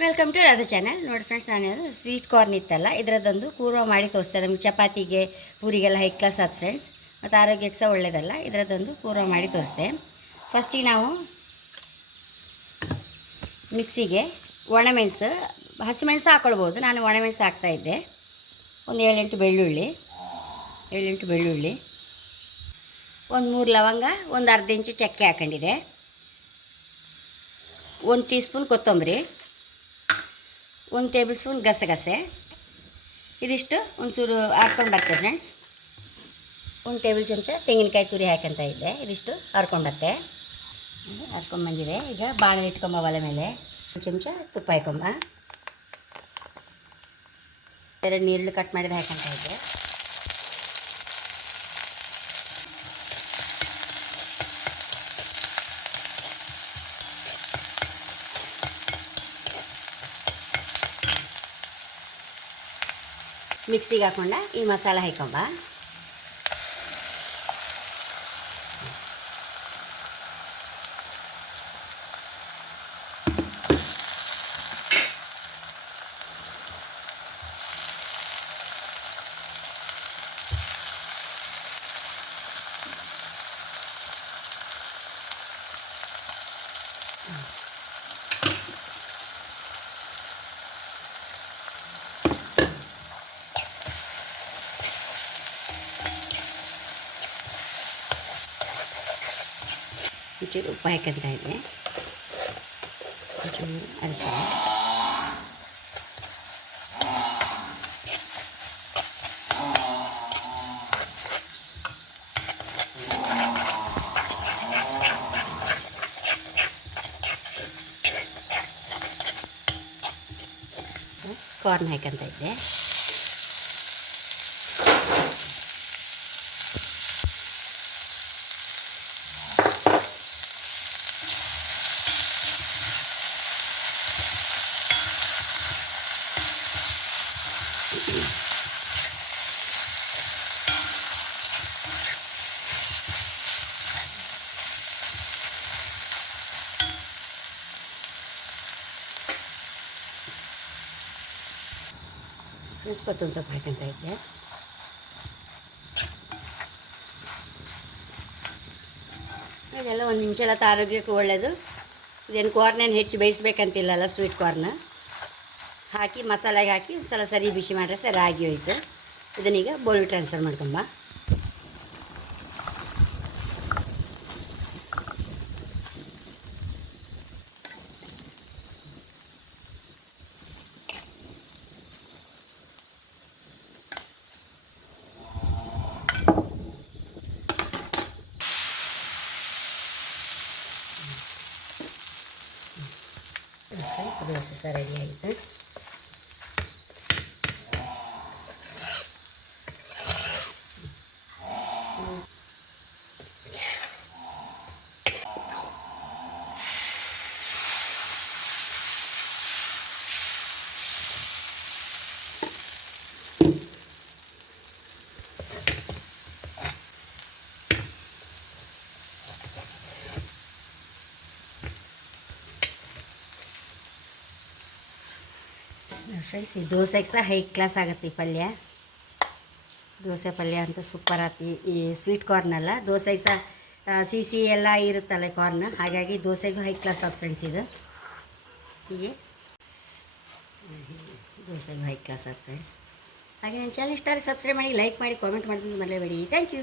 Welcome to Radha channel ನೋಡಿ friends ನಾನು sweet corn ಇತ್ತಲ್ಲ, ಇದರದ್ದೊಂದು ಪೂರ್ವ ಮಾಡಿ ತೋರಿಸ್ತೆ ನಮಗೆ ಚಪಾತಿಗೆ, ಪೂರಿಗೆಲ್ಲ ಹೈ ಕ್ಲಾಸ್ ಆದ ಫ್ರೆಂಡ್ಸ್ ಮತ್ತು ಆರೋಗ್ಯಕ್ಕೆ ಸಹ ಒಳ್ಳೆಯದಲ್ಲ ಇದರದ್ದೊಂದು ಪೂರ್ವ ಮಾಡಿ ತೋರಿಸ್ದೆ. ಫಸ್ಟಿಗೆ ನಾವು ಮಿಕ್ಸಿಗೆ ಒಣಮೆಣಸು ಹಸಿಮೆಣಸು ಹಾಕ್ಕೊಳ್ಬೋದು ನಾನು ಒಣಮೆಣಸು ಹಾಕ್ತಾಯಿದ್ದೆ ಒಂದು ಏಳೆಂಟು ಬೆಳ್ಳುಳ್ಳಿ ಏಳೆಂಟು ಬೆಳ್ಳುಳ್ಳಿ, ಒಂದು ಮೂರು ಲವಂಗ, ಒಂದು ಅರ್ಧ ಇಂಚು ಚಕ್ಕೆ ಹಾಕೊಂಡಿದೆ ಒಂದು ಟೀ ಸ್ಪೂನ್ ಕೊತ್ತಂಬರಿ. ಒಂದು ಟೇಬಲ್ ಸ್ಪೂನ್ ಗಸಗಸೆ. ಇದಿಷ್ಟು ಒಂಚೂರು ಹಾಕ್ಕೊಂಡು ಬರ್ತೇವೆ ಫ್ರೆಂಡ್ಸ್ ಒಂದು ಟೇಬಲ್ ಚಮಚ ತೆಂಗಿನಕಾಯಿ ತುರಿ ಹಾಕಂತ ಇದ್ದೆ. ಇದಿಷ್ಟು ಹರ್ಕೊಂಬತ್ತೆ ಹರ್ಕೊಂಬಂದಿದೆ ಈಗ ಬಾಳೆ ಇಟ್ಕೊಂಬ ಒಲೆ ಮೇಲೆ. ಒಂದು ಚಮಚ ತುಪ್ಪ ಹಾಕೊಂಬ. ಎರಡು ನೀರುಳ್ಳಿ ಕಟ್ ಮಾಡಿದ ಹಾಕಂತ ಇದ್ದೆ. ಮಿಕ್ಸಿಗೆ ಹಾಕೊಂಡ ಈ ಮಸಾಲ ಹಾಕೊಂಬ ಒಂಚೂರು ಉಪ್ಪು ಹಾಕಂತ ಇದೆ ಒಂಚೂರು ಅರಿಶಿನ ಕಾರ್ನ್ ಹಾಕಂತ ಇದ್ದೆ Friends ಸ್ವಲ್ಪ ಹಾಕ್ಕೊತ ಇದ್ದೆ ಇದೆಲ್ಲ ಒಂದು ನಿಮಿಷ ಎಲ್ಲ ಆರೋಗ್ಯಕ್ಕೂ ಒಳ್ಳೆಯದು ಇದೇನು ಕಾರ್ನೇನು ಹೆಚ್ಚು ಬೇಯಿಸ್ಬೇಕಂತಿಲ್ಲಲ್ಲ ಸ್ವೀಟ್ ಕಾರ್ನ್ ಹಾಕಿ, ಮಸಾಲೆಗೆ ಹಾಕಿ ಸಲ ಸರಿ ಬಿಸಿ ಮಾಡಿದ್ರೆ ಸರಿ ಆಗಿ ಹೋಯ್ತು. ಇದನ್ನೀಗ ಬೋಲ್ ಟ್ರಾನ್ಸ್ಫರ್ ಮಾಡ್ಕೊಂಬ ಫ್ರೆಂಡ್ಸ್ ದೋಸೆ ಸಹ ರೆಡಿ ಆಯಿತು Friends ಈ ದೋಸೆಗೆ ಸಹ ಹೈ ಕ್ಲಾಸ್ ಆಗುತ್ತೆ ಈ ಪಲ್ಯ. ದೋಸೆ ಪಲ್ಯ ಅಂತ ಸೂಪರ್ ಆತಿ. ಈ ಸ್ವೀಟ್ ಕಾರ್ನ್ ಅಲ್ಲ, ದೋಸೆಗೆ ಸಹ ಸಿ ಸಿ ಎಲ್ಲ ಇರುತ್ತಲ್ಲ ಕಾರ್ನ್ ಹಾಗಾಗಿ ದೋಸೆಗೂ ಹೈ ಕ್ಲಾಸ್ ಆಗುತ್ತೆ ಫ್ರೆಂಡ್ಸ್ ಇದು. ಹೀಗೆ. ದೋಸೆಗೂ ಹೈ ಕ್ಲಾಸ್ ಆಗುತ್ತೆ ಫ್ರೆಂಡ್ಸ್ ಹಾಗೆ ನನ್ನ ಚಾನಲ್ ಇಷ್ಟ ಸಬ್ಸ್ಕ್ರೈಬ್ ಮಾಡಿ ಲೈಕ್ ಮಾಡಿ ಕಾಮೆಂಟ್ ಮಾಡಿದ್ರು ಮರಲೇಬೇಡಿ ಥ್ಯಾಂಕ್ ಯು